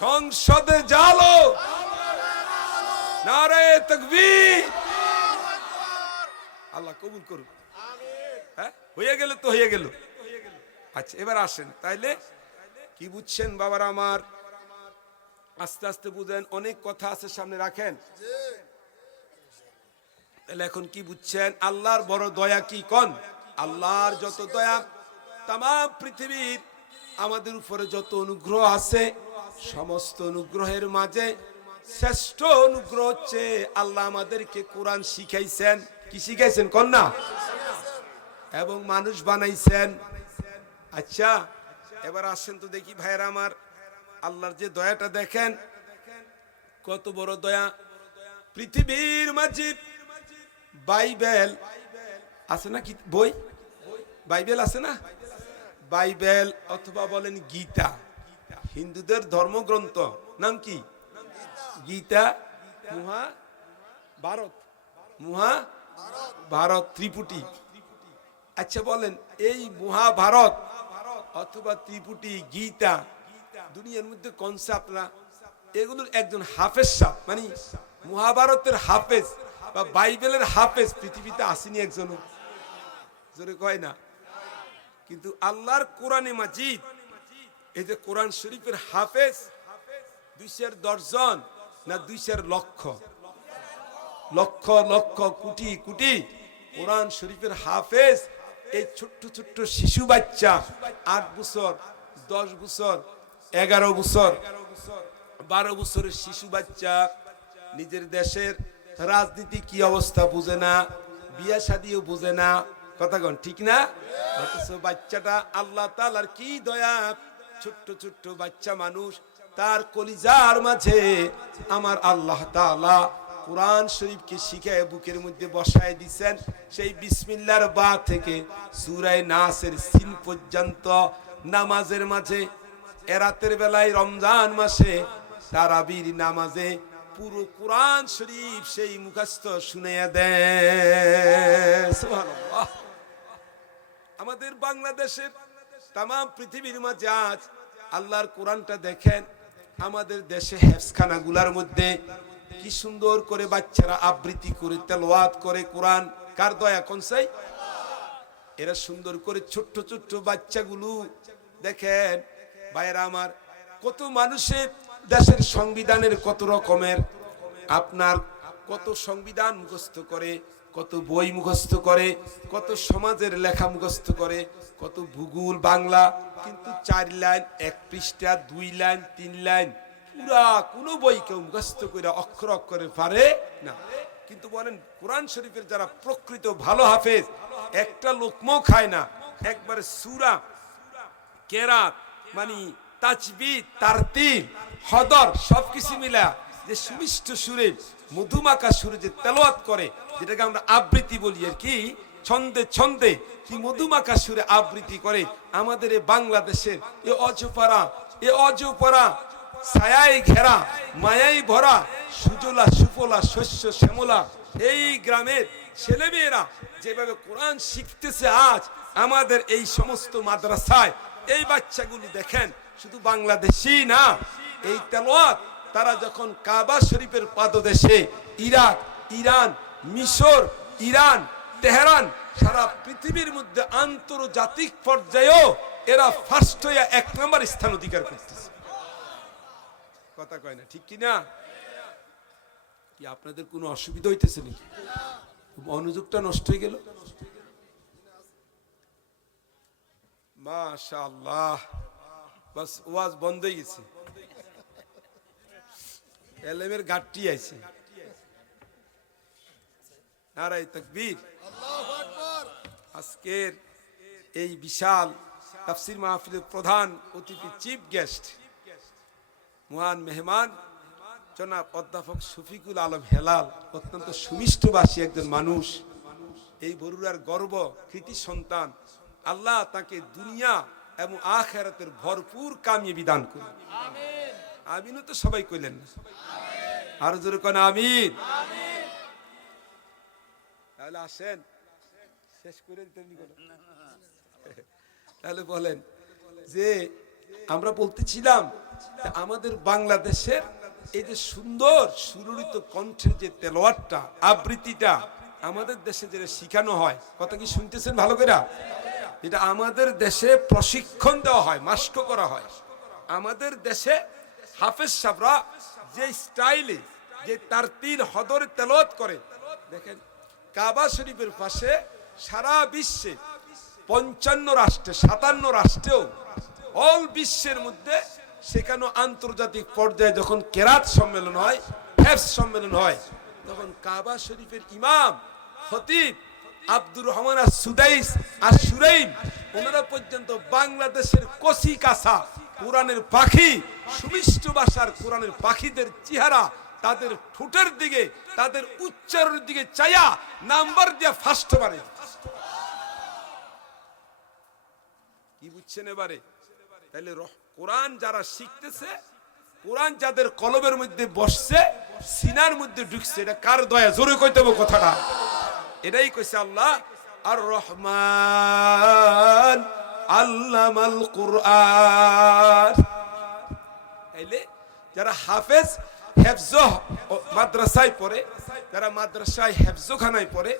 সংসদে জালো, নারে তাকবীর। আল্লাহ কবুল করুন। হ্যাঁ, হয়ে গেল তো হয়ে গেল। আচ্ছা, এবার আসেন, তাইলে কি বুঝছেন বাবারা আমার? আস্তে আস্তে বুঝেন, অনেক কথা আছে সামনে, রাখেন। তাহলে এখন কি বুঝছেন? আল্লাহর বড় দয়া কি কোন? আল্লাহর যত দয়া, তাম পৃথিবীর আমাদের উপরে যত অনুগ্রহ আছে, সমস্ত অনুগ্রহের মাঝে শ্রেষ্ঠ অনুগ্রহ হচ্ছে আল্লাহ আমাদেরকে কোরআন শিখাইছেন। কি শিখাইছেন কোন না? এবং মানুষ বানাইছেন। আচ্ছা, এবার আসেন তো দেখি ভাইরা আমার, আল্লাহর যে দয়াটা দেখেন, কত বড় দয়া। পৃথিবীর মাঝে বাইবেল আছে না? কি বই? বাইবেল আছে না? বাইবেল অথবা বলেন গীতা, হিন্দুদের ধর্মগ্রন্থ, নাম কি? গীতা, মহাভারত, মহাভারত, ত্রিপুটি। আচ্ছা বলেন, এই মহাভারত অথবা ত্রিপুটি, গীতা, দুনিয়ার মধ্যে কনসেপ্ট না, এগুলোর একজন হাফেজ সাহেব, মানে মহাভারতের হাফেজ বা বাইবেলের হাফেজ পৃথিবীতে আসেনি একজন, জোরে কয় না। কিন্তু আল্লাহর কোরআনে মাজিদ, এই যে কোরআন শরীফের হাফেজ 210 জন না 200 লক্ষ, লক্ষ লক্ষ কোটি কোটি কোরআন শরীফের হাফেজ। এই ছোট্ট ছোট্ট শিশু বাচ্চা, 8 বছর, 10 বছর, 11 বছর, 12 বছরের শিশু বাচ্চা নিজের দেশের রাজনীতি কি অবস্থা বুঝে না, বিয়া শাদিও বুঝে না, কথা কন ঠিক না? অথচ বাচ্চাটা আল্লাহ তাআলার কি দয়া, ছোট্ট ছোট্ট বাচ্চা মানুষ, তার কলিজার মাঝে আমার আল্লাহ তাআলা কোরআন শরীফকে শিখায় বুকের মধ্যে বসায় দিয়েছেন। সেই বিসমিল্লাহর বা থেকে সূরা নাসের সিন পর্যন্ত নামাজের মাঝে, রাতের বেলায় রমজান মাসে তারাবির নামাজে পুরো কোরআন শরীফ সেই মুখস্থ শুনাইয়া দেয়। সুবহানাল্লাহ। আমাদের বাংলাদেশের তাম পৃথিবীর মাঝে আজ আল্লাহর কোরআনটা দেখেন, আমাদের দেশে হেফজখানাগুলার মধ্যে কি সুন্দর করে বাচ্চারা আবৃত্তি করে তেলাওয়াত করে কোরআন। কার দয়া কোন চাই? এরা সুন্দর করে ছোট্ট ছোট্ট বাচ্চাগুলো দেখেন ভাইরা আমার, কত মানুষের দেশের সংবিধানের কত রকমের, আপনার কত সংবিধান মুখস্থ করে, কত বই মুখস্থ করে, কত সমাজের লেখা মুখস্থ করে, কত ভূগোল বাংলা, কিন্তু 4 লাইন, 1 পৃষ্ঠা, 2 লাইন, 3 লাইন, পুরা কোনো বই কেউ মুখস্থ করে অক্ষর অক্ষরে পারে না। কিন্তু বলেন কোরআন শরীফের যারা প্রকৃত ভালো হাফেজ, একটা লোকমাও খায় না, একবারে সূরা, কেরাত, মানে তাজবিদ, তারতিল, হদর সবকিছু মিলা যে সুমিষ্ট সুরে, মধুমাখা সুরে যে তেলাওয়াত করে, যেটাকে আমরা আবৃত্তি বলি আর কি, ছন্দে ছন্দে কি মধুমাখা সুরে আবৃত্তি করে, আমাদের এই বাংলাদেশের এ অজপাড়া ছায়ায় ঘেরা, মায়াই ভরা, সুজলা সুফলা শস্য শ্যামলা এই গ্রামের ছেলেমেয়েরা যেভাবে কোরআন শিখতেছে আজ আমাদের এই সমস্ত মাদ্রাসায়, এই বাচ্চাগুলো দেখেন শুধু বাংলাদেশি না, এই তেলাওয়াত তারা যখন কাবা শরীফের পাদদেশে ইরাক, ইরান, মিশর, ইরান, তেহরান, সারা পৃথিবীর মধ্যে আন্তর্জাতিক পর্যায়েও এরা ফার্স্ট হয়ে 1 নম্বর স্থান অধিকার করতেছে। কথা কয় না ঠিক কিনা? কি আপনাদের কোনো অসুবিধা হইতেছে নাকি? মনোযোগটা নষ্ট হয়ে গেল? মাশাআল্লাহ, বাস ওয়াজ বন্ধ হয়ে গেছে, এলেমের ঘাটতি আছে। নারায়ে তাকবীর, আল্লাহু আকবার। আজকের এই বিশাল তাফসীর মাহফিলের প্রধান অতিথি, চিফ গেস্ট, মহান মেহমান জনাব অধ্যাপক শফিকুল আলম হেলাল, অত্যন্ত সুমিষ্টভাষী একজন মানুষ, এই বরুড়ার গর্ব, কৃতি সন্তান। আল্লাহ তাকে দুনিয়া এবং আখিরাতের ভরপুর কামিয়াবি দান করুন। আমিন। আমিনও তো সবাই কইলেন না, আর জোরে কোন আমিন। তাহলে আসেন শেষ করে দিতে, তাহলে বলেন যে আমরা বলতেছিলাম আমাদের বাংলাদেশের এই যে সুন্দর সুরলিত কণ্ঠের যে তেলাওয়াতটা, আবৃত্তিটা আমাদের দেশে যেটা শিখানো হয়, কথা কি শুনতেছেন ভালো করে? এটা আমাদের দেশে প্রশিক্ষণ দেওয়া হয়, মাস্ক করা হয়। আমাদের দেশে হাফেজ সাহেবরা যে স্টাইলে, যে তারতিল হদরে তেলাওয়াত করে, দেখেন কাবা শরীফের পাশে সারা বিশ্বে ৫৫ রাষ্ট্রে ৫৭ রাষ্ট্রেও অল বিশ্বের মধ্যে সেখানে আন্তর্জাতিক পর্যায়ে যখন কেরাত সম্মেলন হয়, হেফজ সম্মেলন হয়, তখন কাবা শরীফের ইমাম খতিব আব্দুর রহমান সুদাইস আর সুরাইম ওনারা পর্যন্ত বাংলাদেশের কচি কাঁচা কোরআনের পাখি, সুমিষ্ট ভাষার কোরআনের পাখিদের চেহারা, তাদের ঠোঁটের দিকে, তাদের উচ্চারণের দিকে চাইয়া নাম্বার দিয়ে ফার্স্ট মানে কি বুঝছেন এবারে? তাহলে কোরআন যারা শিখতেছে, কোরআন যাদের কলবের মধ্যে বসছে, সিনার মধ্যে ঢুকছে, এটা কার দয়া? জোরে কইতে হবে কথাটা। এটাই কইছে আল্লাহ, আর রহমান আল্লামাল কুরআন। তাইলে যারা হাফেজ হেফজ মাদ্রাসায় পড়ে, যারা মাদ্রাসায় হেফজখানায় পড়ে,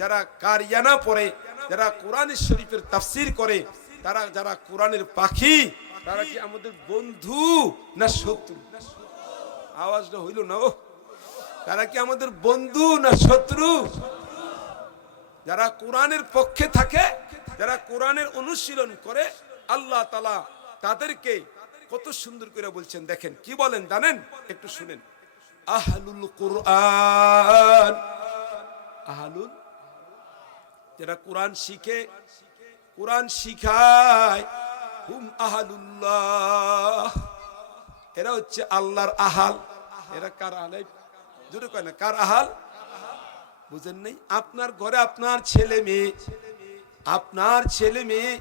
যারা কারিয়ানা পড়ে, যারা কোরআন শরীফের তাফসীর করে, তারা যারা কোরআনের পাখি, তারা কি আমাদের বন্ধু না শত্রু? আওয়াজটা হইল না? ও, তারা কি আমাদের বন্ধু না শত্রু? যারা কোরআনের পক্ষে থাকে, যারা কোরআনের অনুশীলন করে, আল্লাহ তাআলা তাদেরকে কত সুন্দর করে বলছেন। দেখেন কি বলেন জানেন? একটু শুনেন। আহলুল কুরআন, আহলুল, যারা কোরআন শিখে, কোরআন শিখায়, হুম আহলুল্লাহ, এরা হচ্ছে আল্লাহর আহাল। এরা কার আহাল? জোরে কয় না, কার আহাল? বুঝেন নাই? আপনার ঘরে আপনার ছেলে মেয়ে, আপনার ছেলে মেয়ে,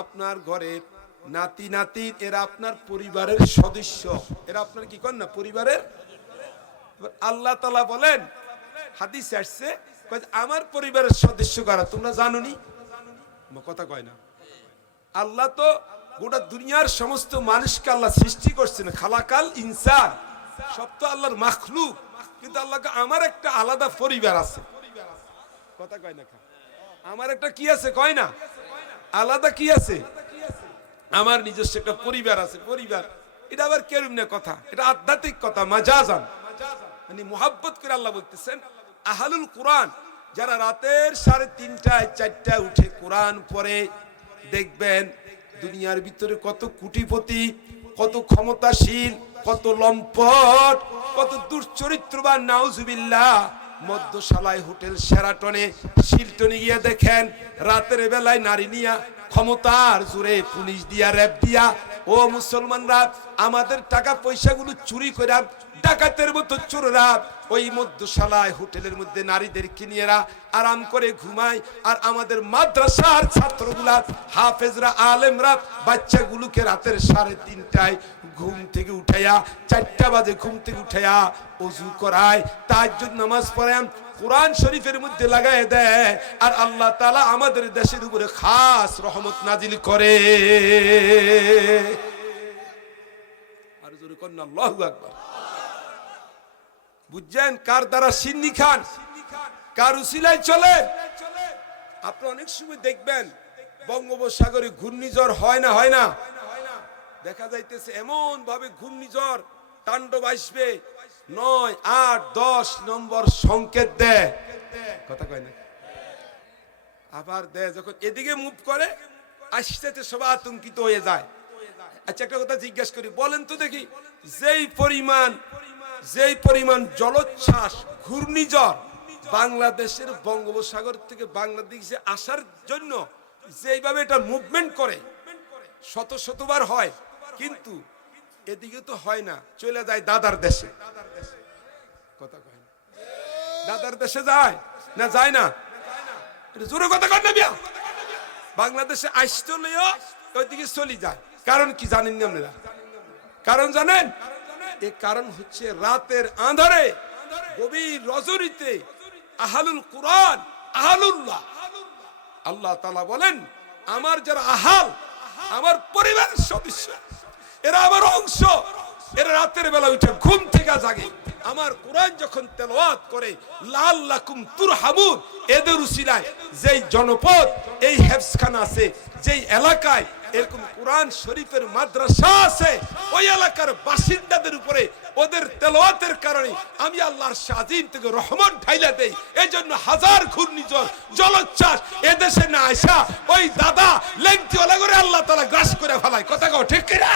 আপনার ঘরে নাতি নাতি, এরা আপনার পরিবারের সদস্য, এরা আপনার কি করেন না, পরিবারের। আল্লাহ তাআলা বলেন, হাদিসে আসছে, আমার পরিবারের সদস্য কারা তোমরা জানো নি? কথা কয় না। আল্লাহ তো গোটা দুনিয়ার সমস্ত মানুষকে আল্লাহ সৃষ্টি করছেন, খালাকাল ইনসান, সব তো আল্লাহর মাখলুক, কিন্তু আল্লাহকে আমার একটা আলাদা পরিবার আছে। কথা কয় না? আমার একটা কি আছে? কয় না, আলাদা কি আছে? আমার নিজস্ব একটা পরিবার আছে। পরিবার এটা আবার কেমনে কথা? এটা আধ্যাত্মিক কথা, মাজাজান, মানে মুহাব্বত করে আল্লাহ বলতেছেন আহলুল কোরআন, যারা রাতের 3:30টায় 4টায় উঠে কোরআন পড়ে, দেখবেন দুনিয়ার ভিতরে কত কোটিপতি, কত ক্ষমতাশীল, কত লম্পট, কত দুশ্চরিত্রবান, নাউজুবিল্লাহ, মধ্যশালায়, হোটেল শেরাটনে, শিলটনে গিয়ে দেখেন রাতের বেলায় নারী নিয়া ক্ষমতার জোরে পুলিশ দিয়া, র‍্যাব দিয়া, ও মুসলমানরা, আমাদের টাকা পয়সাগুলো চুরি করে ডাকাতের মতো চোররা ওই মধ্যশালায় হোটেলের মধ্যে নারীদেরকে নিয়ে আরাম করে ঘুমায়। আর আমাদের মাদ্রাসার ছাত্রগুলা, হাফেজরা, আলেমরা বাচ্চাগুলোকে রাতের 3:30টায় ঘুম থেকে উঠাইয়া, 4টা বাজে ঘুম থেকে উঠাইয়া ওযু করায়, তাহাজ্জুদ নামাজ পড়ায়, কোরআন শরীফের মধ্যে লাগায় দেয়, আর আল্লাহ তাআলা আমাদের দেশের উপরে খাস রহমত নাজিল করে। আর জোরে কন্না আল্লাহু আকবার। বুঝছেন কার দ্বারা সিন্নি খান, কার উসিলায় চলে? আপনি অনেক সময় দেখবেন বঙ্গোপসাগরে ঘূর্ণিঝড় হয় না, হয় না? দেখা যাইতেছে এমন ভাবে ঘূর্ণিঝড় তাণ্ডব আসবে, 9, 8, 10 নম্বর সংকেত দেয়। কথা কয় না? আবার দেয় যখন এদিকে মুভ করে, আসতে সবাই আতঙ্কিত হয়ে যায়। আচ্ছা একটা কথা জিজ্ঞাসা করি, বলেন তো দেখি, যেই পরিমাণ জলোচ্ছ্বাস, ঘূর্ণিঝড় বাংলাদেশের বঙ্গোপসাগর থেকে বাংলাদেশে আসার জন্য যেইভাবে এটা মুভমেন্ট করে, শতবার হয়, কিন্তু এদিকে তো হয় না, চলে যায় দাদার দেশে। কথা কয় না? দাদার দেশে যায় না, যায় না? জোরে কথা কয় না বিয়া? বাংলাদেশে আসতে হলেও ওইদিকে চলে যায়। কারণ কি জানেন না আপনারা? কারণ জানেন? এই কারণ হচ্ছে রাতের আঁধারে, গভীর রজনীতে আহলুল কোরআন, আহলুল্লাহ, আল্লাহ তাআলা বলেন আমার যারা আহাল, আমার পরিবারের সদস্য, এরা আমার অংশ। এরা রাতের বেলা উঠে ঘুম থেকে জাগে, আমার কোরআন যখন তেলাওয়াত করে লাআল্লাকুম তুরহামুন, এদের উসিলায় যেই জনপদ, এই হেফজখানা আছে, যেই এলাকায় এরকম কোরআন শরীফের মাদ্রাসা আছে, ওই এলাকার বাসিন্দাদের উপরে ওদের তেলাওয়াতের কারণে আমি আল্লাহর শাজিম থেকে রহমত ঢাইলা দেই। এই জন্য হাজার ঘূর্ণিঝড় জলোচ্ছ্বাস এদেশে না আসা ওই দাদা লেংটিওয়ালা করে আল্লাহ তাআলা গ্রাস করে ফেলায়। কথা কও ঠিক কিনা?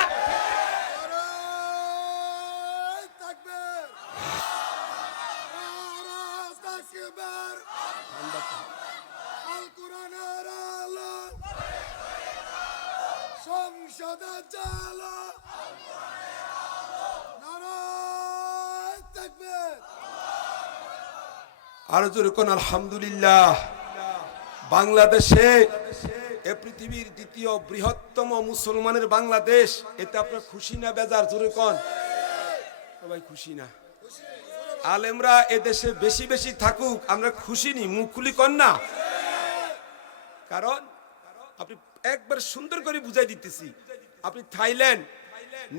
আরো জোরে কোন আলহামদুলিল্লাহ। বাংলাদেশে এ পৃথিবীর দ্বিতীয় বৃহত্তম মুসলমানের বাংলাদেশ, এতে আপনার খুশি না বেজার? জোরে কোন। সবাই খুশি না? আলেমরা এ দেশে বেশি বেশি থাকুক, আমরা খুশি নি? মুখ খুলি কন না। কারণ আপনি একবার সুন্দর করে বুঝাই দিতেছি, আপনি থাইল্যান্ড,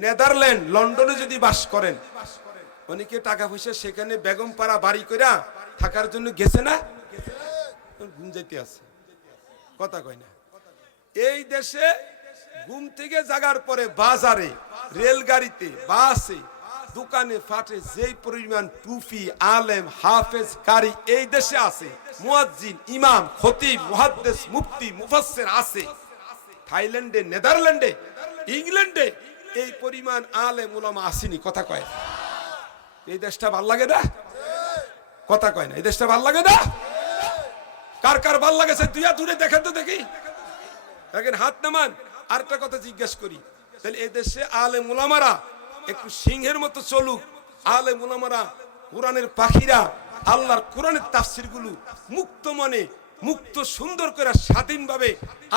নেদারল্যান্ড, লন্ডনে যদি বাস করেন, অনেকে টাকা পয়সা সেখানে বেগম পাড়া বাড়ি কইরা থাকার জন্য গেছে না? ঘুম যাইতে আছে, কথা কয় না। এই দেশে ঘুম থেকে জাগার পরে বাজারে, রেলগাড়িতে, বাসে, দোকানে ফাটে যেই পরিমাণ টুপি, আলেম, হাফেজ, কারি এই দেশে আছে, মুয়াজ্জিন, ইমাম, খতিব, মুহাদ্দিস, মুফতি, মুফাসসির আছে। থাইল্যান্ডে, নেদারল্যান্ডে, ইংল্যান্ডে এই পরিমাণ আলেম উলামা আসেনি। কথা কয় এই দেশটা ভাল লাগে না? কথা কয় না এই দেশটা ভাল লাগে না? কার কার ভাল লাগেছে দুইয়া দূরে দেখেন তো দেখি, দেখেন হাত নামান। আরেকটা কথা জিজ্ঞেস করি, তাহলে এই দেশে আলেম উলামারা একটু সিংহের মতো চলুক। আলেম উলামারা, কোরআনের পাখিরা আল্লাহর কোরআনের তাফসীর গুলো মুক্ত মনে, মুক্ত সুন্দর করে স্বাধীনভাবে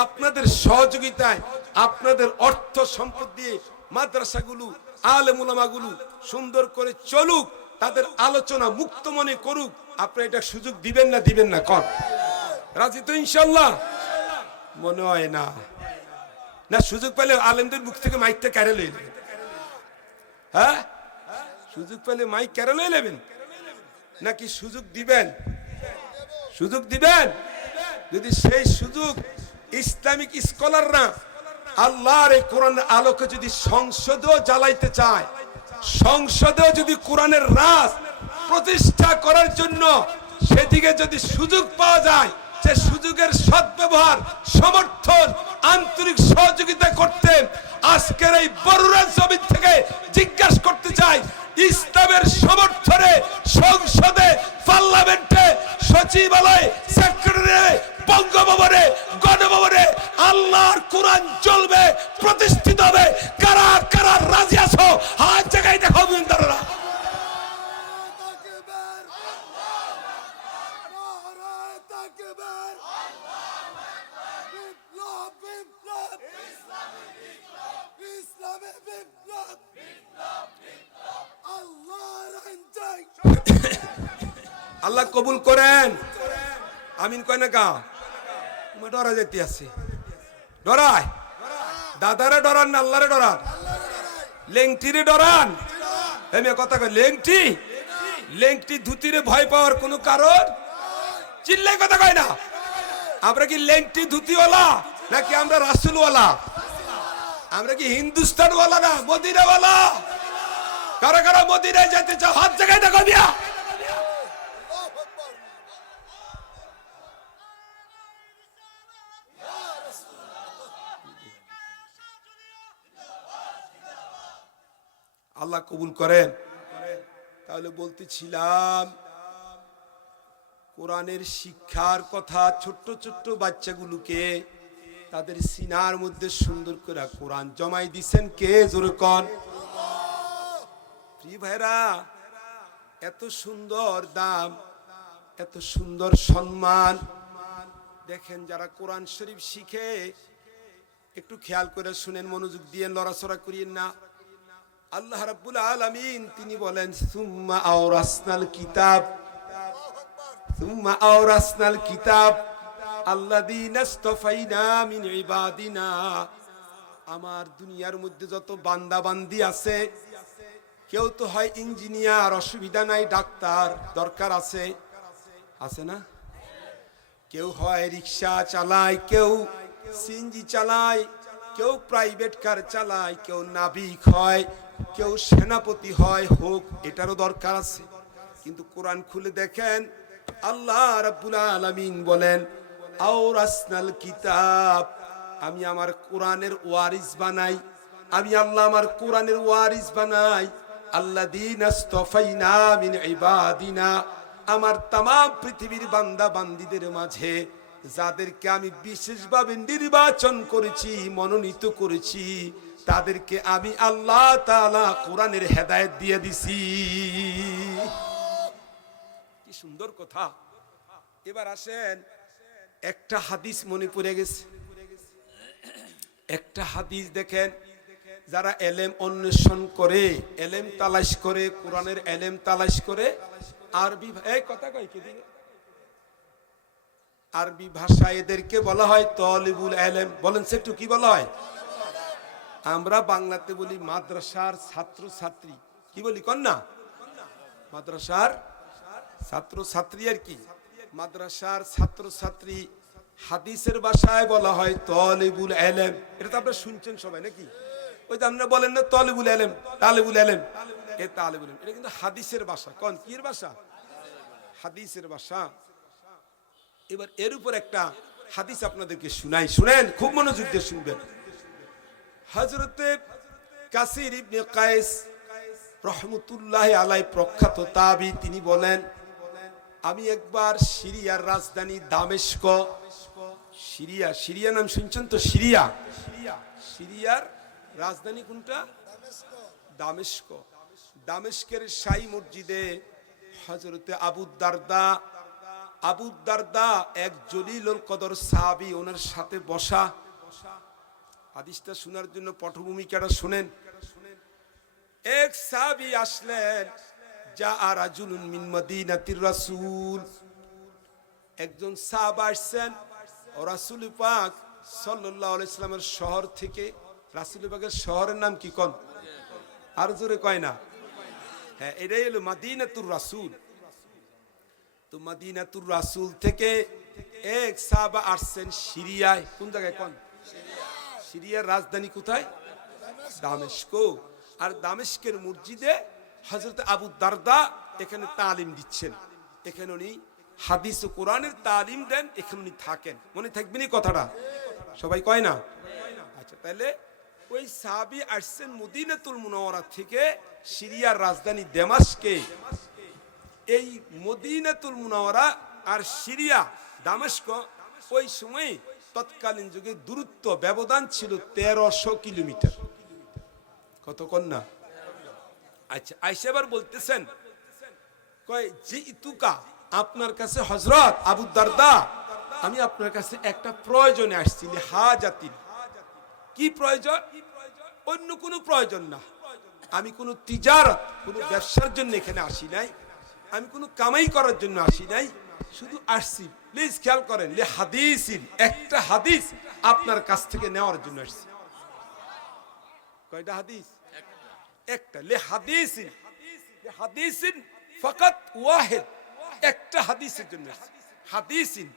আপনাদের সহযোগিতায়, আপনাদের অর্থ সম্পদ দিয়ে মাদ্রাসাগুলো, আলেম উলামাগুলো সুন্দর করে চলুক, তাদের আলোচনা মুক্ত মনে করুক। আপনি এটা সুযোগ দিবেন না দিবেন না? কন রাজি তো ইনশাআল্লাহ? মনে হয় না। না সুযোগ পেলে আলেমদের মুখ থেকে মাইকটা কেড়ে লয়ে নেবেন। হ্যাঁ, সুযোগ পেলে মাইক কেড়ে লয়ে নেবেন নাকি সুযোগ দিবেন? সুযোগ দিবেন। যদি সেই সুযোগ ইসলামিক স্কলাররা আল্লাহর এই কোরআনের আলোকে যদি সংসদেও জ্বালাইতে চায়, সংসদেও যদি কোরআনের রাজ প্রতিষ্ঠা করার জন্য সেদিকে যদি সুযোগ পাওয়া যায়, সে সুযোগের সদ্ব্যবহার, সমর্থন, আন্তরিক সহযোগিতা করতে আজকের এই বরুড়া জমি থেকে জিজ্ঞাসা করতে চাই, ইসলামের সমর্থনে সংসদে, পার্লামেন্টে, সচিবালয়ে, সেক্রেটারিয়ে, বঙ্গভবনে, গণভবনে আল্লাহর কোরআন চলবে, প্রতিষ্ঠিত হবে। কারা কারা রাজি আছো? হাত জায়গায় দেখো বিন্দুরা। আল্লাহ কবুল করেন, আমিন কয় না কা? ডরা যেতে আছে, ডরায় দাদারে ডরান না আল্লাহরে ডরান? লেংটিরে ডরান? এমনি কথা কয় লেংটি, লেংটি ধুতিরে ভয় পাওয়ার কোনো কারণ? চিল্লাই কথা কয় না? আমরা কি লেংটি ধুতিওয়ালা নাকি আমরা রাসূলওয়ালা? আমরা কি হিন্দুস্তানওয়ালা না মদিনাওয়ালা? কারা কারা মদিনায় যেতে চাও হাত জায়গায় দেখো মিয়া। আল্লাহ কবুল করেন। তাহলে বলতেছিলাম কোরআনের শিক্ষার কথা, ছোট্ট ছোট্ট বাচ্চাগুলোকে তাদের সিনার মধ্যে সুন্দর করে কোরআন জমাই দিছেন কে? জোরে কোন। প্রিয় ভাইরা, এত সুন্দর দাম, এত সুন্দর সম্মান দেখেন যারা কোরআন শরীফ শিখে, একটু খেয়াল করে শুনেন, মনোযোগ দিয়ে লড়াচড়া করিয়েন না। আল্লাহ রাব্বুল আলামিন তিনি বলেন সুম্মা আওরাসনাল কিতাব, সুম্মা আওরাসনাল কিতাব আল্লাযীনা ইসতাফাইনা মিন ইবাদিনা। আমার দুনিয়ার মধ্যে যত বান্দা বান্দি আছে, কেউ তো হয় ইঞ্জিনিয়ার, অসুবিধা নাই, ডাক্তার দরকার আছে, আছে না? কেউ হয় রিক্সা চালায়, কেউ সিএনজি চালায়, কেউ প্রাইভেট কার চালায়, কেউ নাবিক হয়, কেউ সেনাপতি হয়, হোক, এটারও দরকার আছে। কিন্তু কোরআন খুলে দেখেন, আল্লাহ রাব্বুল আলামিন বলেন, আওরাসনাল কিতাব, আমি আমার কোরআনের ওয়ারিস বানাই, আমি আল্লাহ আমার কোরআনের ওয়ারিস বানাই। আল্লাযীনা ইসতাফাইনা মিন ইবাদিনা, আমার তামাম পৃথিবীর বান্দা বান্দীদের মাঝে যাদেরকে আমি বিশেষভাবে নির্বাচন করেছি, মনোনীত করেছি, তাদেরকে আমি আল্লাহ তাআলা কোরআনের হেদায়েত দিয়ে দিছি। কি সুন্দর কথা। এবার আসেন, একটা হাদিস মনে পড়ে গেছে, একটা হাদিস দেখেন, যারা এলেম অন্বেষণ করে, এলেম তালাশ করে, কোরআনের এলেম তালাশ করে, আরবি এই কথা কয় কি দিবে, আরবি ভাষা এদেরকে বলা হয় তলিবুল এলেম। বলেন সে একটু কি বলা হয়? আমরা বাংলাতে বলি মাদ্রাসার ছাত্র ছাত্রী। কি বলি কন্যা? মাদ্রাসার ছাত্র ছাত্রী। আর কি মাদ্রাসার ছাত্র ছাত্রী, হাদিসের ভাষায় বলা হয় তলিবুল এলেম। এটা তো আপনারা শুনছেন সবাই নাকি? ওই যে আপনারা বলেন না তলিবুল এলেম, তালেবুল এলেম, এ তালেবুল এলেম, এটা কিন্তু হাদিসের ভাষা। কোন কির ভাষা? হাদিসের ভাষা। এবার এর উপর একটা হাদিস আপনাদেরকে শুনাই, শুনেন, খুব মনোযোগ দিয়ে শুনবেন। হযরতে কাসির ইবনে কায়েস রহমতুল্লাহ আলাইহি প্রখ্যাত তাবী, তিনি বলেন, আমি একবার সিরিয়ার রাজধানী দামেস্ক, সিরিয়া, সিরিয়া নাম শুনছেন তো? সিরিয়া, সিরিয়ার রাজধানী কোনটা? দামেস্ক। দামেস্কের শাহী মসজিদে হযরতে আবু দারদা এক জলিলুল কদর সাহাবী, ওনার সাথে বসা। হাদিসটা শোনার জন্য পটভূমিকাটা শুনেন। এক সাহাবী আসলেন, যা রাজুলুন মিন মদিনাতির রাসূল, একজন সাহাবা আসছেন রাসূল পাক সাল্লাল্লাহু আলাইহি সাল্লামের শহর থেকে। রাসূল পাকের শহরের নাম কি কোন? আর জোরে কয় না? হ্যাঁ, এটাই হলো মদিনাতুর রাসূল। তো মদিনাতুর রাসূল থেকে এক সাহাবা আসছেন সিরিয়ায়। কোন জায়গায় কোন? সিরিয়ার রাজধানী কোথায়? দামেস্ক। আর দামেস্কের মসজিদে হযরত আবু দারদা এখানে তালিম দিচ্ছেন। এখানে উনি হাদিস ও কোরআনের তালিম দেন, এখানে উনি থাকেন। মনে থাকবেন এই কথাটা? সবাই কয় না? আচ্ছা, তাহলে ওই সাহাবী আসছেন মদিনাতুল মুনাওয়ারা থেকে সিরিয়ার রাজধানী দামেস্কে। এই মদিনাতুল মুনাওয়ারা আর সিরিয়া দামেস্ক ওই সময় তৎকালীন যুগে দূরত্ব ব্যবধান ছিল 1300 কিলোমিটার। কত কন্যা? আচ্ছা, আয়েশা এবার বলতেছেন, কয় যে ইতুকা, আপনার কাছে হযরত আবু দারদা, আমি আপনার কাছে একটা প্রয়োজনে আসছি। হাজাতিন, কি প্রয়োজন? অন্য কোনো প্রয়োজন না, আমি কোনো তিজারত, কোনো ব্যবসার জন্য এখানে আসি নাই, আমি কোনো কামাই করার জন্য আসি নাই, শুধু আসছি, প্লিজ খেয়াল করেন, লে হাদিসিন, একটা হাদিস আপনার কাছ থেকে নেওয়ার জন্য আসছি। কয়টা হাদিস? একটা। লে হাদিসিন, লে হাদিসিন ফাকাত ওয়াহিদ, একটা হাদিসের জন্য আসছি। হাদিসিন,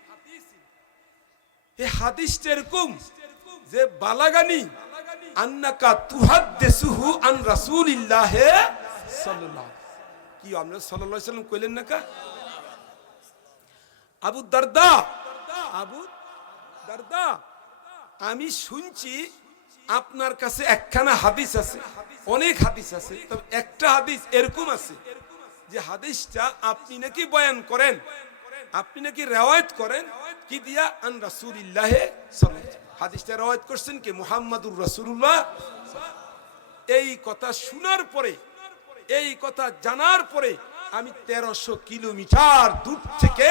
এই হাদিসটা এরকম যে বালাগানি আন্নাকা তুহাদ্দিসুহু আন রাসূলিল্লাহ সাল্লাল্লাহু, কি আমরা সাল্লাল্লাহু আলাইহি সাল্লাম কইলেন না কা? আবু দারদা, আবু দারদা, আমি শুনছি আপনার কাছে একখানা হাদিস আছে, অনেক হাদিস আছে, তবে একটা হাদিস এরকম আছে যে হাদিসটা আপনি নাকি বয়ান করেন, আপনি নাকি রিওয়ায়াত করেন, কি দিয়া? আন রাসূলিল্লাহ সাল্লাল্লাহু আলাইহি ওয়াসাল্লাম। হাদিসটা রিওয়ায়াত করছেন কে? মুহাম্মাদুর রাসূলুল্লাহ। এই কথা শোনার পরে, এই কথা জানার পরে আমি 1300 কিলোমিটার দূর থেকে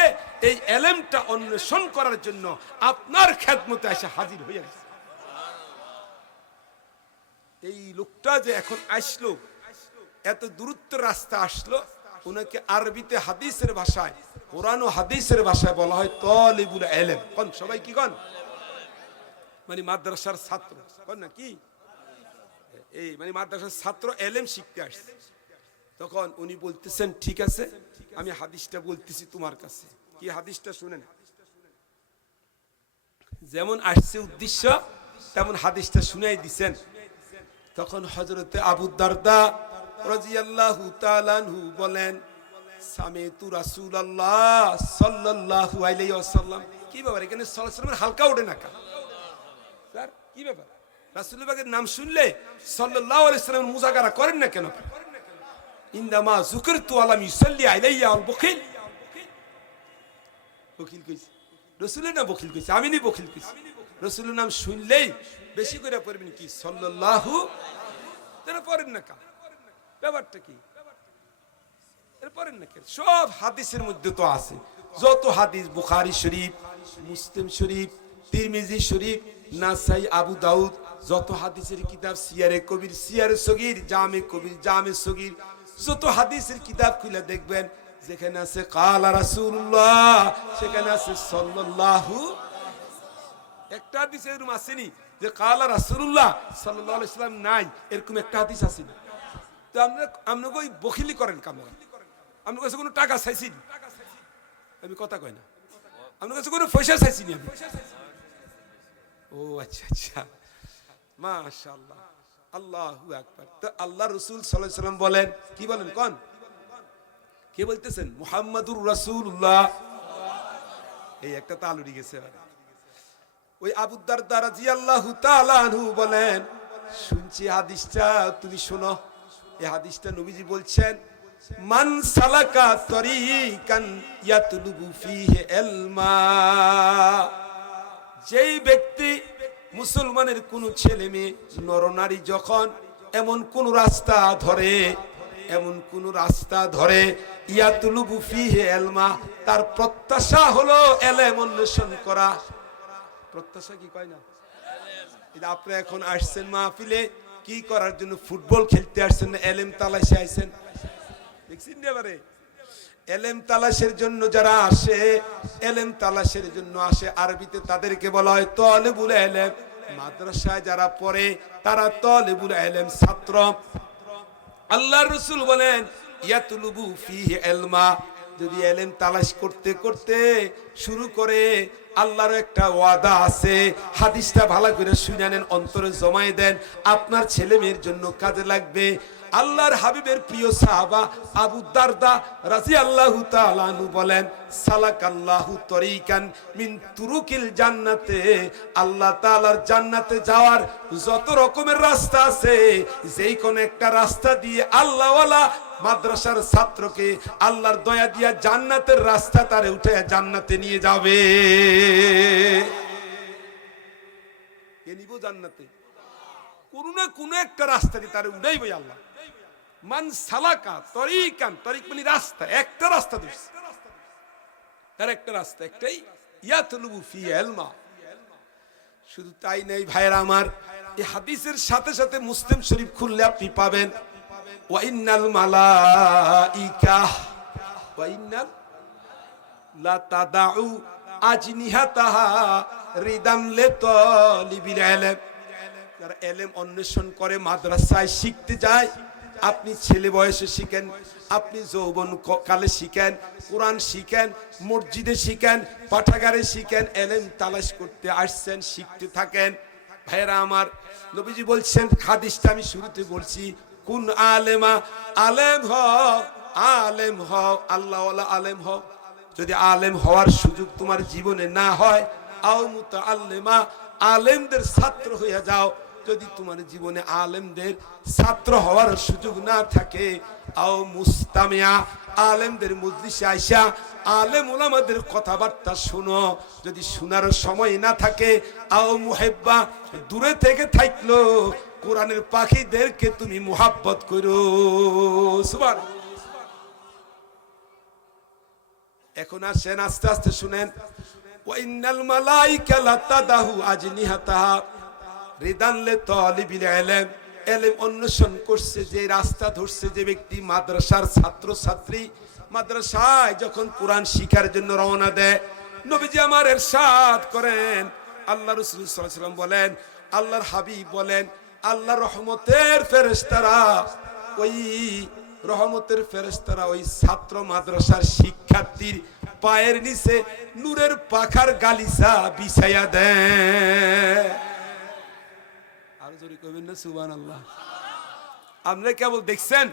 এই এলেমটা অন্বেষণ করার জন্য আপনার খেদমতে এসে হাজির হয়ে গেছে। এই লোকটা যে এখন আসলো, এত দূরত্বের রাস্তা আসলো, ওনাকে আরবিতে হাদিসের ভাষায়, কোরআন ও হাদিসের ভাষায় বলা হয় তলিবুল ইলম। কোন সবাই কি কোন? মানে মাদ্রাসার ছাত্র কোন না কি? এই মানে মাদ্রাসার ছাত্র এলেম শিখতে আসছে। তখন উনি বলতেছেন ঠিক আছে আমি হাদিসটা বলতেছি তোমার কাছে। কি হাদিসটা শুনেন, যেমন আসছে উদ্দেশ্য তেমন হাদিসটা শুনাই দিছেন। তখন হযরতে আবু দারদা রাদিয়াল্লাহু তাআলা আনহু বলেন সামিতু রাসূলুল্লাহ সাল্লাল্লাহু আলাইহি ওয়াসাল্লাম। কি ব্যাপার এখানে সাল্লাল্লাহু আলাইহি ওয়াসাল্লামের হালকা ওঠে না কেন স্যার? কি ব্যাপার রাসূলুল্লাহ পাকের নাম শুনলে সাল্লাল্লাহু আলাইহি ওয়াসাল্লামের মুজাকারা করেন না কেন? ইনদামা যুকিরতু আলাম ইউসাল্লি আলাইয়া আল বখিল। বখিল কইছে রাসূলের নাম, বখিল কইছে আমি নি বখিল কইছি। রাসূলের নাম শুনলেই বেশি করে পড়বেন কি সাল্লাল্লাহু, তারা পড়েন না কেন? ব্যাপারটা কি এর পড়েন না কেন? সব হাদিসের মধ্যে তো আছে, যত হাদিস বুখারী শরীফ, মুসলিম শরীফ, তিরমিজি শরীফ, নাসাই, আবু দাউদ, যত হাদিসের কিতাব, সিয়ারে কবির, সিয়ারে সগীর, জামে কবির, জামে সগীর, যত হাদিসের কিতাব খুলে দেখবেন যেখানে আছে কালা রাসূলুল্লাহ সেখানে আছে সাল্লাল্লাহু। একটা হাদিস এরকম আসেনি যে কালা রাসূলুল্লাহ সাল্লাল্লাহু আলাইহি ওয়াসাল্লাম নাই, এরকম একটা হাদিস আসেনি। তো আমরা ওই বখিলি করেন কাম, আপনার কাছে কোনো টাকা চাইছি আমি কথা কই না, আপনার কাছে কোনো পয়সা চাইছি নি আমি। ও আচ্ছা আচ্ছা মাশাআল্লাহ আল্লাহু আকবার। তো আল্লাহ রাসূল সাল্লাল্লাহু আলাইহি ওয়াসাল্লাম বলেন, কি বলেন কোন, কে বলতেছেন? মুহাম্মাদুর রাসূলুল্লাহ। এই একটা তাল উড়ে গেছে। ওই আবু দারদা রাদিয়াল্লাহু তাআলা আনহু বলেন শুনছি হাদিসটা, তুমি শোনো। এই হাদিসটা নবীজি বলছেন মান সালাকা তরিকান ইয়াতলুবু ফিহি ইলমা। যেই ব্যক্তি মুসলমানের কোন ছেলে মেয়ে নরনারী যখন এমন কোন রাস্তা ধরে, এমন কোন রাস্তা ধরে ইয়াতলুবু ফিহি ইলমা, তার প্রত্যাশা হলো ইলম অন্বেষণ করা। প্রত্যাশা কি কয় না? এটা আপনি এখন আসছেন মাহফিলে কি করার জন্য? ফুটবল খেলতে আসছেন না ইলম তালাশে আইছেন? দেখছেন না এবারে ইলম তালাশের জন্য যারা আসে, ইলম তালাশের জন্য আসে, আরবিতে তাদেরকে বলা হয় তালিবুল ইলম। মাদ্রাসায় যারা পড়ে তারা তালিবুল ইলম, ছাত্র। আল্লাহর রাসূল বলেন ইয়াতলুবু ফিহি ইলমা, যদি ইলম তালাশ করতে করতে শুরু করে, আল্লাহর একটা ওয়াদা আছে। হাদিসটা ভালো করে শুনে নেন, অন্তরে জমায়ে দেন, আপনার ছেলে মেয়ের জন্য কাজে লাগবে। আল্লাহর হাবিবের প্রিয় সাহাবা আবু দারদা রাদিয়াল্লাহু তাআলা আনহু বলেন সালাকাল্লাহু তরিকান মিন তুরুকিল জান্নাতে। আল্লাহ তাআলার জান্নাতে যাওয়ার যত রকমের রাস্তা আছে, যেই কোন একটা রাস্তা দিয়ে আল্লাহওয়ালা মাদ্রাসার ছাত্রকে আল্লাহর দয়া দিয়া জান্নাতের রাস্তা তারে উঠে জান্নাতে নিয়ে যাবে। কে নিব জান্নাতে? কোন না কোন একটা রাস্তা দিয়ে তারে উঠাইবে আল্লাহ। মান সালাকা তরিকান, তরিক মানে রাস্তা, একটা রাস্তা ধরছে, তার একটা রাস্তা একটাই, ইয়াতলুবু ফি ইলমা। শুধু তাই নাই ভাইরা আমার, এই হাদিসের সাথে সাথে মুসলিম শরীফ খুললে আপনি পাবেন ওয়া ইন্নাল মালাইকা ওয়া ইন্নাল লা তাদাউ আজনিহাতাহা রিদান লিতালিবিল ইলম। যারা ইলম অন্বেষণ করে মাদ্রাসায় শিখতে যায়, আপনি ছেলে বয়সে শিখেন, আপনি যৌবন কালে শিখেন, কোরআন শিখেন, মসজিদে শিখেন, পাঠাগারে শিখেন, ইলম তালাশ করতে আসছেন, শিখতে থাকেন। ভাইরা আমার, নবীজি বলছেন, হাদিসটা আমি শুরুতে বলছি, কুন আলেমা, আলেম হও, আলেম হও, আল্লাহওয়ালা আলেম হও। যদি আলেম হওয়ার সুযোগ তোমার জীবনে না হয়, আও মুতাআল্লিমা, আলেমদের ছাত্র হয়ে যাও। যদি তোমার জীবনে আলেমদের ছাত্র হওয়ার সুযোগ না থাকে, আও মুস্তামিয়া, আলেমদের মজলিসে আইসা আলেম ওলামাদের কথাবার্তা শুনো। যদি শোনার সময় না থাকে, আও মুহিব্বা, দূরে থেকে থাকলো কোরআনের পাখিদেরকে তুমি মুহাব্বত করো। সুবহানাল্লাহ। এখন আসেন আস্তে আস্তে শুনেন, ওয়া ইন্নাল মালাইকা লাতাদাহু আজনিহাতাহা রিদান লিতালিবিল ইলম। ইলম অন্বেষণ করছে, যে রাস্তা ধরছে যে ব্যক্তি, মাদ্রাসার ছাত্র ছাত্রী মাদ্রাসায় যখন কোরআন শিখার জন্য রওনা দেয়, নবীজি আমার ইরশাদ করেন, আল্লাহ রাসূল সাল্লাল্লাহু আলাইহি ওয়াসাল্লাম বলেন, আল্লাহর হাবিব বলেন, আল্লাহ রহমতের ফেরেশতারা ওই রহমতের ফেরেশতারা ওই ছাত্র মাদ্রাসার শিক্ষার্থীর পায়ের নিচে নূরের পাখার গালিচা বিছাইয়া দেয়। আর জোরে কইবেন না সুবহানাল্লাহ। আপনি কেবল দেখছেন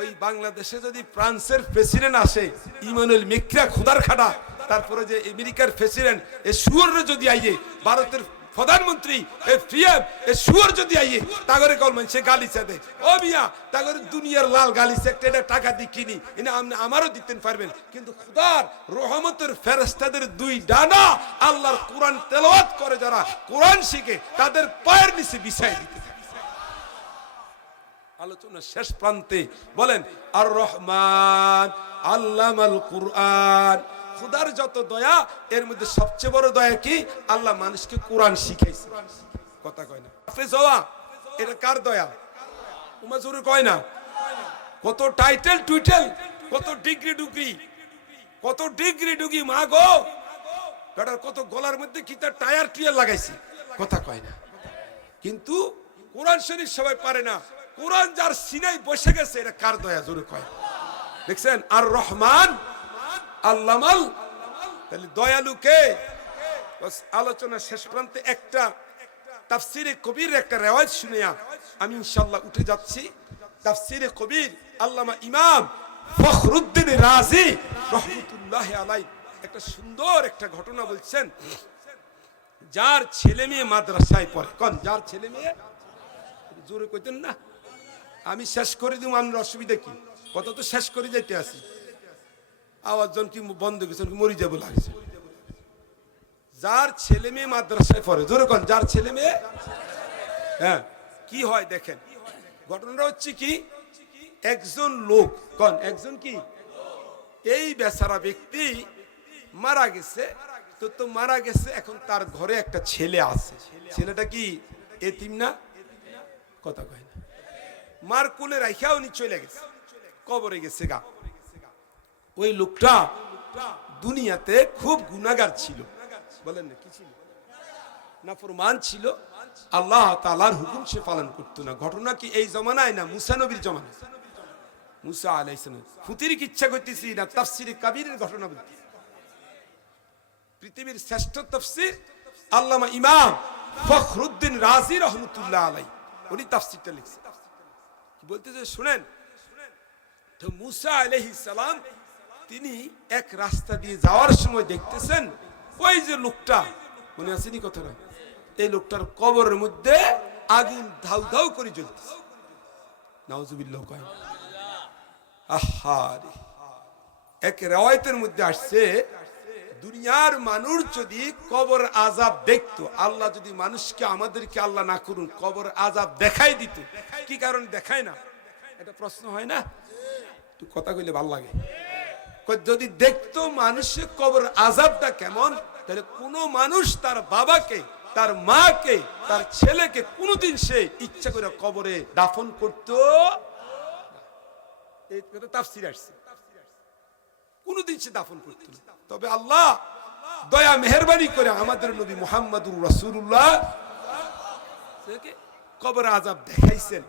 ওই বাংলাদেশে যদি ফ্রান্সের প্রেসিডেন্ট আসে ইমানুয়েল মেক্রা খুদার খাটা, তারপরে যে আমেরিকার প্রেসিডেন্ট এ সুয়র যদি আইয়ে, ভারতের প্রধানমন্ত্রী এ পিএম এ সুয়র যদি আইয়ে, তাগরে কলমেন সে গালিচা দেয়। ও মিয়া তাগরে দুনিয়ার লাল গালিচা একটা এটা টাকা দিয়ে কিনি, এটা আপনি আমারও দিতেন পারবেন, কিন্তু খুদার রহমতের ফেরেশতাদের দুই ডানা আল্লাহর কোরআন তেলাওয়াত করে যারা কোরআন শিখে তাদের পায়ের নিচে বিছাই দিতে। আলোচনা শেষ প্রান্তে বলেন আর রহমান আল্লামাল কুরআন। খুদার যত দয়া এর মধ্যে সবচেয়ে বড় দয়া কি? আল্লাহ মানুষকে কোরআন শিখাইছে। কথা কয় না হাফেজ হওয়া, এটা কার দয়া? উমাজুর কয় না? কত টাইটেল টুইটেল, কত ডিগ্রি ডুগ্রি, কত ডিগ্রি ডুগি মা গো বেটার, কত গলার মধ্যে কি তার টায়ার টুয়ার লাগাইছে। কথা কয় না, কিন্তু কোরআন শরীফ সবাই পারে না। কোরআন যার সিনাই বসে গেছে, এটা কার দয়া? জোরে কয়। দেখছেন আর রহমান আল্লামাল, তাহলে দয়ালু কে? আলোচনা শেষ প্রান্তে একটা তাফসিরে কবির একটা রেওয়াজ শুনিয়া আমি ইনশাআল্লাহ উঠে যাচ্ছি। তাফসিরে কবির আল্লামা ইমাম ফখরুদ্দিন রাজি রহমাতুল্লাহ আলাইহি একটা সুন্দর একটা ঘটনা বলছেন। যার ছেলে মেয়ে মাদ্রাসায় পড়ে, কোন যার ছেলে মেয়ে, জোরে কইতেন না, আমি শেষ করে দিব, আমার অসুবিধা কি? কত তো শেষ করে যেতে আসি, আওয়াজ জন কি বন্ধ গেছে, মরি যাবো লাগছে। যার ছেলে মেয়ে মাদ্রাসায় পড়ে, জোরে কোন যার ছেলে মেয়ে, হ্যাঁ কি হয় দেখেন। ঘটনাটা হচ্ছে কি, একজন লোক, কোন একজন কি, এই বেচারা ব্যক্তি মারা গেছে। তো মারা গেছে, এখন তার ঘরে একটা ছেলে আছে। ছেলেটা কি এতিম না? কথা কয় না। মার কোলে রাইখা উনি চলে গেছে, কবরে গেছে গা। ওই লোকটা দুনিয়াতে খুব গুনাহগার ছিল। বলেন না কি ছিল? নাফরমান ছিল, আল্লাহ তাআলার হুকুম সে পালন করতো না। ঘটনা কি এই জমানায় না মুসা নবীর জমানায়? মুসা আলাইহিস সালাম ফুতির কি ইচ্ছা করতেছি না তাফসীরে কবিরের ঘটনা বলতে। পৃথিবীর শ্রেষ্ঠ তাফসীর আল্লামা ইমাম ফখরুদ্দিন রাজি রহমাতুল্লাহ আলাইহি উনি তাফসীরটা লিখছেন। কি বলতেছে শুনেন। তো মুসা আলাইহিস সালাম তিনি এক রাস্তা দিয়ে যাওয়ার সময় দেখতেছেন ওই যে লোকটা, মনে আসেনি কথাটা, এই লোকটার কবরের মধ্যে আগুন ধাউ ধাউ করে জ্বলতেছে। নাউজুবিল্লাহ কয়। আহারে, এক রিওয়ায়াতের মধ্যে আসছে দুনিয়ার মানুষ যদি কবর আযাব দেখতো, আল্লাহ যদি মানুষকে আমাদেরকে আল্লাহ না করুন কবর আযাব দেখাই দিত, কি কারণ দেখায় না? এটা প্রশ্ন হয় না? একটু কথা কইলে ভালো লাগে। যদি দেখতো মানুষের কবর আযাবটা কেমন, তাহলে কোন মানুষ তার বাবাকে, তার মাকে, তার ছেলেকে কোনদিন সে ইচ্ছা করে কবরে দাফন করতো এই কথা তাফসীরে আসছে, কোনদিন সে দাফন করতো না। তবে আল্লাহ দয়া মেহেরবানি করে আমাদের নবী মুহাম্মদুর রাসূলুল্লাহ কবর আযাব দেখাইছেন।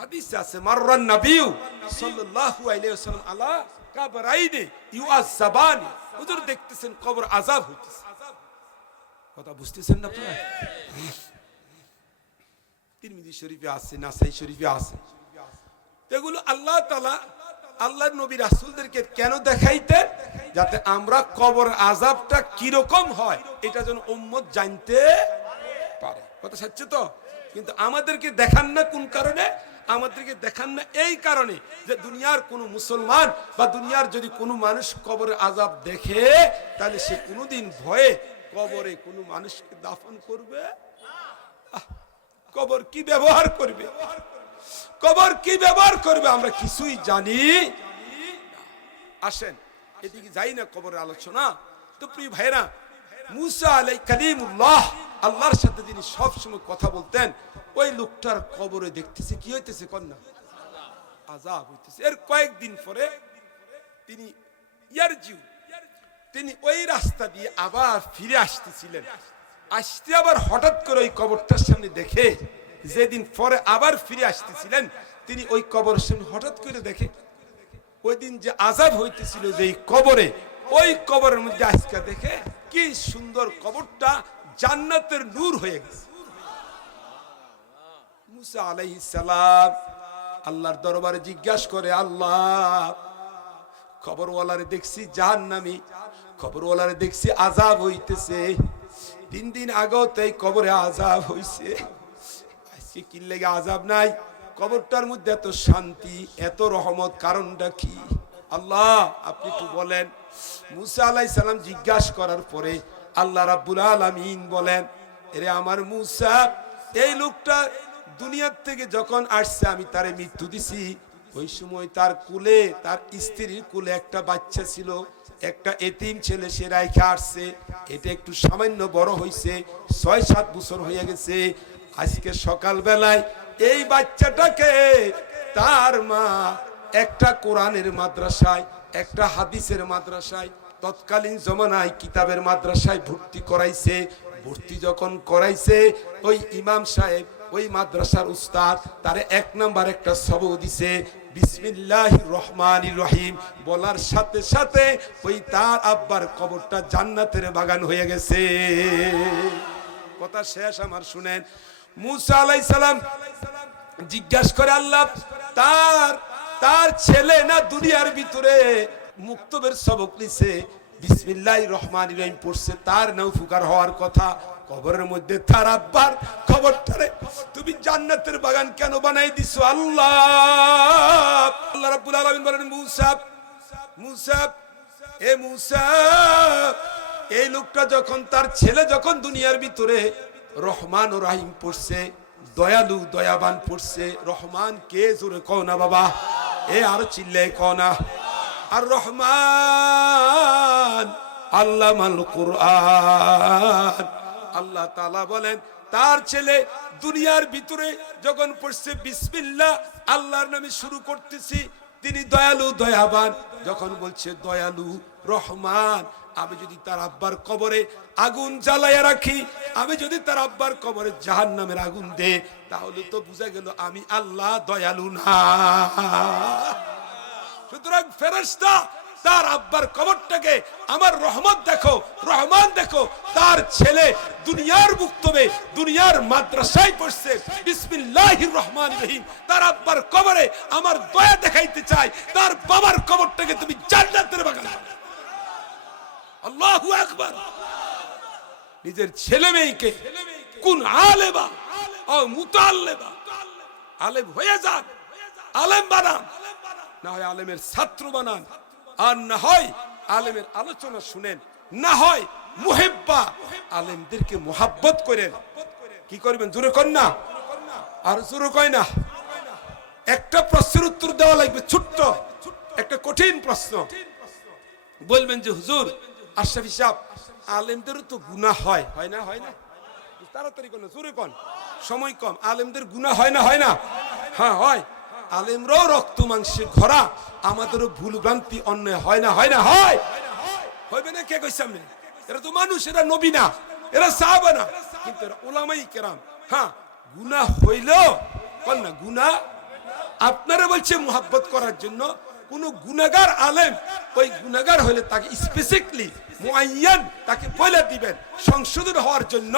হাদিসে আছে মাররান নবী সাল্লাল্লাহু আলাইহি ওয়াসাল্লাম আলা কাবরাইনে ইউআযাবানি, হুজুর দেখতেছেন কবর আযাব হইতেছে। কথা বুঝতেছেন না আপনারা? তিরমিজি শরীফে আছে, নাসাই শরীফে আছে। এগুলো আল্লাহ তাআলা আল্লাহর নবী রাসূলদেরকে কেন দেখাইতেন? যাতে আমরা কবর আযাবটা কি রকম হয় এটা যেন উম্মত জানতে পারে। কথা সত্য তো? কিন্তু আমাদেরকে দেখান না কোন কারণে? আমাদেরকে দেখান না এই কারণে যে দুনিয়ার কোন মুসলমান বা দুনিয়ার যদি কোনো মানুষ কবরের আযাব দেখে, তাহলে সে কোনোদিন ভয়ে কবরে কোনো মানুষকে দাফন করবে? কবর কি ব্যবহার করবে, কবর কি ব্যবহার করবে আমরা কিছুই জানি। আসেন এদিকে যাই না কবরের আলোচনা। তো প্রিয় ভাইরা, মুসা আলাইহিস কালিমুল্লাহ আল্লাহর সাথে যিনি সব সময় কথা বলতেন, ওই লোকটার কবরে দেখতেছে কি হইতেছে? কন্যা আযাব হইতেছে। এর কয়েকদিন পরে তিনি ইয়ারজিউ, তিনি ওই রাস্তা দিয়ে আবার ফিরে আসতেছিলেন। আসতে আবার হঠাৎ করে ওই কবরটার সামনে দেখে যেদিন পরে আবার ফিরে আসতেছিলেন, তিনি ওই কবরের সামনে হঠাৎ করে দেখে ওই দিন যে আযাব হইতেছিল যে কবরে, ওই কবরের মধ্যে আজকে দেখে কি সুন্দর কবরটা জান্নাতের নূর হয়ে গেছে। মুসা আলাইহিস সালাম আল্লাহর দরবারে জিজ্ঞাসা করে, আল্লাহ, কবরওয়ালারে দেখছি জাহান্নামী, কবরওয়ালারে দেখছি আযাব হইতেছে, দিন দিন আগেও তো এই কবরে আযাব হইছে, আজকে কি লেগে আযাব নাই? কবরটার মধ্যে এত শান্তি, এত রহমত, কারণটা কি? আল্লাহ আপনি একটু বলেন। মুসা আলাইহিস সালাম জিজ্ঞাসা করার পরে আল্লাহ রাব্বুল আলামিন বলেন, এরে আমার মুসা, এই লোকটা দুনিয়ার থেকে যখন আসছে আমি তারে মৃত্যু দিছি, ওই সময় তার কুলে, তার স্ত্রীর কুলে একটা বাচ্চা ছিল, একটা এতিম ছেলে সে রাইখা আসছে, এটা একটু সামান্য বড় হইছে, ৬-৭ বছর হয়ে গেছে। আজকে সকাল বেলায় এই বাচ্চাটাকে তার মা একটা কোরআনের মাদ্রাসায়, একটা হাদিসের মাদ্রাসায়, তৎকালীন জমানায় কিতাবের মাদ্রাসায় ভর্তি করাইছে। ভর্তি যখন করাইছে, ওই ইমাম সাহেব, ওই মাদ্রাসার উস্তাদ তারে ১ নাম্বার একটা সবক দিছে, বিসমিল্লাহির রহমানির রহিম বলার সাথে সাথে ওই তার আব্বার কবরটা জান্নাতের বাগান হয়ে গেছে। কথা শেষ আমার শুনেন। মুসা আলাইহিস সালাম জিজ্ঞাসা করে, আল্লাহ, তার ছেলে না দুনিয়ার ভিতরে মুক্তবের সবক নিছে, বিসমিল্লাহির রহমানির রহিম পড়ছে, তার নাও ফুকার হওয়ার কথা, কবরের মধ্যে তার আব্বার কবরটারে তুমি জান্নাতের বাগান কেন বানাই দিছো? আল্লাহ আল্লাহ রাব্বুল আলামিন বলেন, মুসা, এ মুসা, এই লোকটা যখন, তার ছেলে যখন দুনিয়ার ভিতরে রহমান ও রাহিম পড়ছে, দয়ালু দয়াবান পড়ছে, রহমান কে জোরে কও না বাবা, এ আরো চিল্লায় কও না। আর রহমান আল্লামাল কুরআন, আল্লাহ তাআলা বলেন তার ছেলে দুনিয়ার ভিতরে যখন পড়ছে বিসমিল্লাহ আল্লাহর নামে শুরু করতেছি, তিনি দয়ালু দয়াবান, যখন বলছে দয়ালু রহমান, আমি যদি তার আব্বার কবরে আগুন জ্বালাইয়া রাখি, আমি যদি তার আব্বার কবরে জাহান্নামের আগুন দে, তাহলে তো বুঝা গেল আমি আল্লাহ দয়ালু না। সুতরাং ফেরেশতা তার আব্বার কবরটাকে আমার রহমত দেখো, রহমান দেখো, তার ছেলে দুনিয়ার মুক্তবে দুনিয়ার মাদ্রাসায় পড়ছে, বিসমিল্লাহির রহমানির রহিম, তার আব্বার কবরে আমার দয়া দেখাইতে চাই, তার বাবার কবরটাকে তুমি জান্নাতের বাগান। আল্লাহু আকবার। নিজের ছেলে মেয়েকে কোন আলেমা ও মুতাল্লিমা, আলেম হয়ে যান, আলেম বানান, না হয় আলেমের ছাত্র বানান, আর না হয় আলেমের আলোচনা শুনেন, না হয় মুহিব্বা আলেমদেরকে মোহাব্বত করেন। কি করবেন জোরে কর না, আর জোরে কয় না। একটা প্রশ্নের উত্তর দেওয়া লাগবে, ছোট্ট একটা কঠিন প্রশ্ন। বলবেন যে হুজুর আশরাফি সাহেব, আলেমদেরও তো গুনাহ হয়, হয় না? হয় না? তাড়াতাড়ি কোন জোরে কোন, সময় কম। আলেমদের গুনাহ হয় না? হয় না? হ্যাঁ হয়। আলেমরাও রক্ত মাংসে ভরা, আমাদেরও ভুল ভ্রান্তি অন্যায় হয় না? হয় না? হয়। হইবে না? কে কইছে আমি? এরা তো মানুষ, এরা নবী না, এরা সাহাবা না, কিন্তু এরা উলামাই কেরাম। হ্যাঁ, গুনাহ হইলেও কোন না, গুনাহ আপনারা বলছে মুহাব্বত করার জন্য। কোন গুনাহগার আলেম, ওই গুনাহগার হইলে তাকে স্পেসিফিকলি মুআয়্যান তাকে বলে দিবেন সংশোধন হওয়ার জন্য।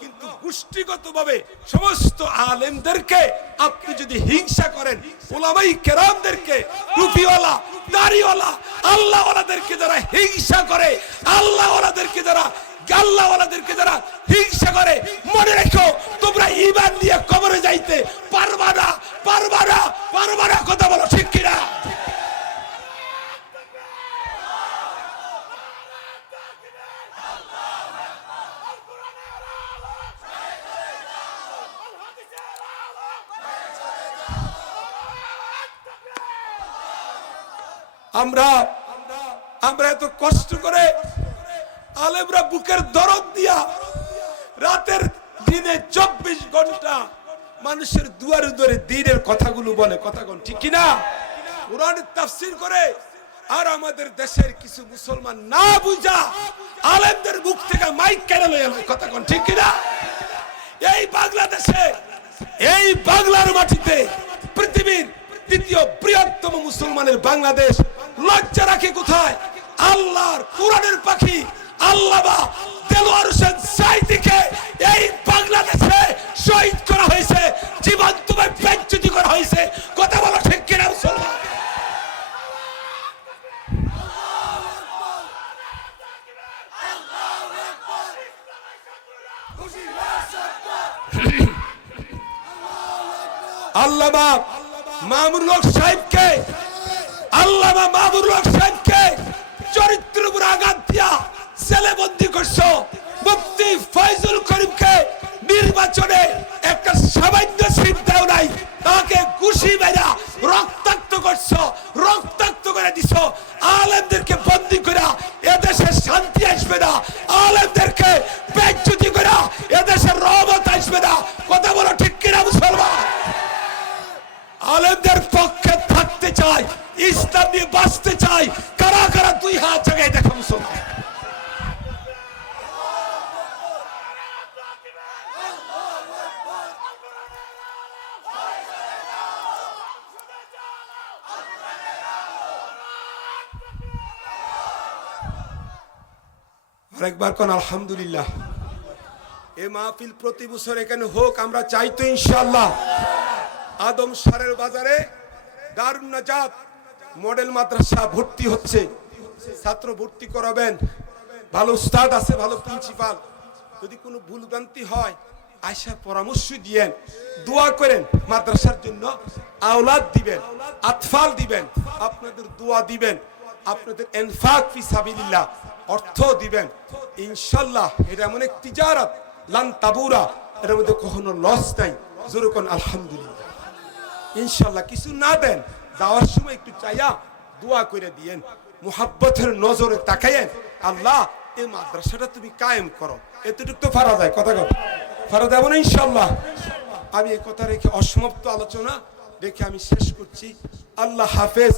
কিন্তু গোষ্ঠীগতভাবে সমস্ত আলেমদেরকে আপনি যদি হিংসা করেন, উলামায়ে কেরামদেরকে, টুপিওয়ালা দাড়িওয়ালা আল্লাহওয়ালাদেরকে যারা হিংসা করে, আল্লাহওয়ালাদেরকে যারা, আল্লাহওয়ালাদেরকে যারা হিংসা করে, মনে রেখো তোমরা ঈমান নিয়ে কবরে যাইতে পারবা না, পারবা না, পারবা না। কথা বলো ঠিক কিনা? আমরা এত কষ্ট করে আলেমরা বুকের দরদ দিয়া রাতের দিনে 24 ঘন্টা মানুষের দুয়ারে দুয়ারে দ্বীনের কথাগুলো বলে, কথা কোন ঠিক কিনা? কোরআনের তাফসীর করে। আর আমাদের দেশের কিছু মুসলমান না বুঝা আলেমদের মুখ থেকে মাইক কেড়ে লয়ে, কথা কোন ঠিক কিনা? এই বাংলাদেশে এই বাংলার মাটিতে পৃথিবীর দ্বিতীয় বৃহত্তম মুসলমানের বাংলাদেশ লজ্জা রাখে কোথায়? আল্লাহর কোরআনের পাখি আল্লামা দেলোয়ার হোসেন সাঈদীকে এই বাংলাদেশে শহীদ করা হয়েছে, জীবন্তভাবে বেজ্জতি করা হয়েছে। কথা বলো ঠিক কিনা মুসলমান? আল্লামা মামুনুল হক সাহেবকে আল্লামা মামুনুল হক সাহেবকে চরিত্রের উপর আঘাত দিয়া জেলবন্দি করছো। মুফতি ফয়জুল করিমকে নির্বাচনে একটা সামান্য সিট দাও নাই, তাকে ঘুষি মেরা রক্তাক্ত করছো, রক্তাক্ত করে দিছো। আলেমদেরকে বন্দী করে এদেশে শান্তি আসবে না, আলেমদেরকে বেজ্জতি করে এদেশে রহমত আসবে না। কথা বলো ঠিক কিনা মুসলমান? আলেমদের পক্ষে থাকতে চাই, ইসলাম নিয়ে বাঁচতে চাই, কারা কারা দুই হাত জায়গায় দেখা মুসলমান? আরেকবার কোন আলহামদুলিল্লাহ। এই মাহফিল প্রতি বছর এখানে হোক, আমরা চাই তো ইনশাআল্লাহ। আদম সারের বাজারে দারুন নাজাত মডেল মাদ্রাসা ভর্তি হচ্ছে, ছাত্র ভর্তি করাবেন। ভালো উস্তাদ আছে, ভালো প্রিন্সিপাল। যদি কোনো ভুলভ্রান্তি হয় আয়সা পরামর্শ দিয়েন, দোয়া করেন, মাদ্রাসার জন্য আওলাদ দিবেন, আতফাল দিবেন, আপনাদের দোয়া দিবেন, আপনাদের ইনফাক ফি সাবিলিল্লাহ অর্থ দিবেন। ইনশাআল্লাহ এটা এমন এক তিজারাত লান তাবুরা, এর মধ্যে কখনো লস নাই। জোরে কোন আলহামদুলিল্লাহ। ইনশাআল্লাহ কিছু না দেন, যাওয়ার সময় একটু চাইয়া দোয়া করে দিয়েন, মুহাব্বতের নজরে তাকায়েন, আল্লাহ এই মাদ্রাসাটা তুমি কায়েম করো। এতটুকু তো ফারা যায়, কথা কথা ফারা দেব না ইনশাআল্লাহ। আমি এই কথা রেখে অসমাপ্ত আলোচনা রেখে আমি শেষ করছি। আল্লাহ হাফেজ।